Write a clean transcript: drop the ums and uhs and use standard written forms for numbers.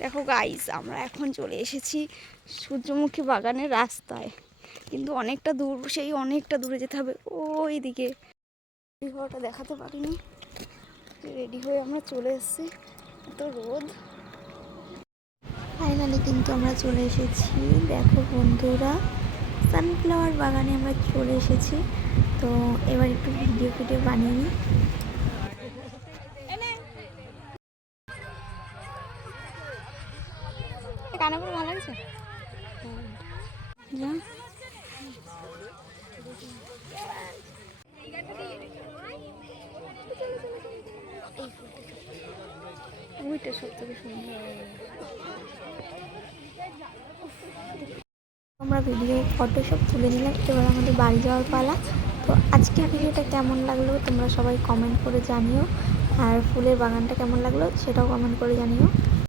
দেখো গাইস, আমরা এখন চলে এসেছি সূর্যমুখী বাগানের রাস্তায়, কিন্তু অনেকটা দূর, সেই অনেকটা দূরে যেতে হবে ওই দিকে। রেডি হওয়াটা দেখাতে পারিনি, রেডি হয়ে আমরা চলে এসেছি, এত রোদ। ফাইনালি কিন্তু আমরা চলে এসেছি। দেখো বন্ধুরা, সানফ্লাওয়ার বাগানে আমরা চলে এসেছি। তো এবার একটু ভিডিও বানিয়ে নিই। কানে পরে ভালো লাগছে না? ওইটা সব থেকে সুন্দর। আমরা ভিডিও ফটো সব তুলে নিলাম, এবার আমাদের বাড়ি যাওয়ার পালা। তো আজকের ভিডিওটা কেমন লাগলো তোমরা সবাই কমেন্ট করে জানিও, আর ফুলের বাগানটা কেমন লাগলো সেটাও কমেন্ট করে জানিও।